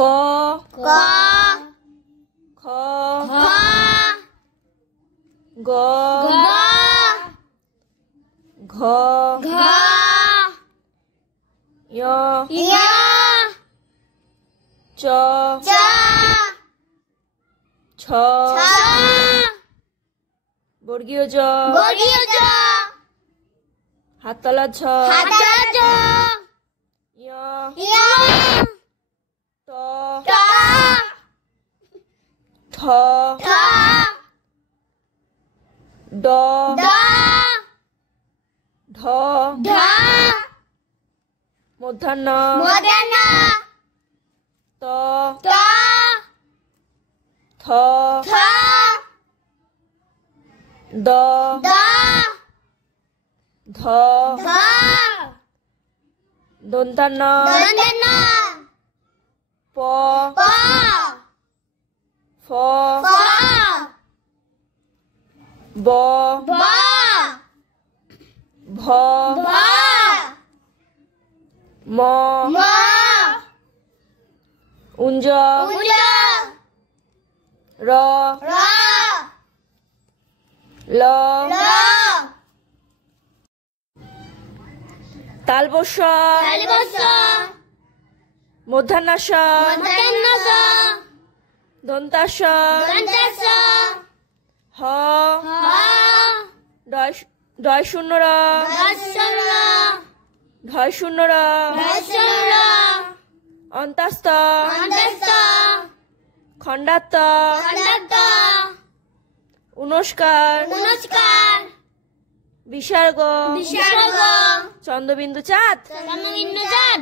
ক ক খ খ গ গ ঘ ঘ য় য় চ চ ছ ছ বর্গীয় জ বর্গীয় জ হাততলা ছ হাততলা জ য় য় ট ট ঠ ঠ ড ড ঢ ঢ মূর্ধন্য মূর্ধন্য ত ত থ থ দ দ ধ ধ দন্তান্ন দন্তন্য প প ফ ফ ব ব ভ ভ ম ম উঞ্জ উঞ্জ র র ল ল তালবস্য তালবস্য মূর্ধন্যাস্য মূর্ধন্যস্য দন্তাস্য দন্তাস্য হ হ ডয় শূন্য র দর্শন ঢয় শূন্য র দর্শন অন্তাস্ত অন্তস্থ খণ্ডাত্ত খণ্ডাত্ত উনস্কার নমস্কার বিসর্গ বিসর্গ চন্দ্রবিন্দু চাঁদ চন্দ্রবিন্দু চাঁদ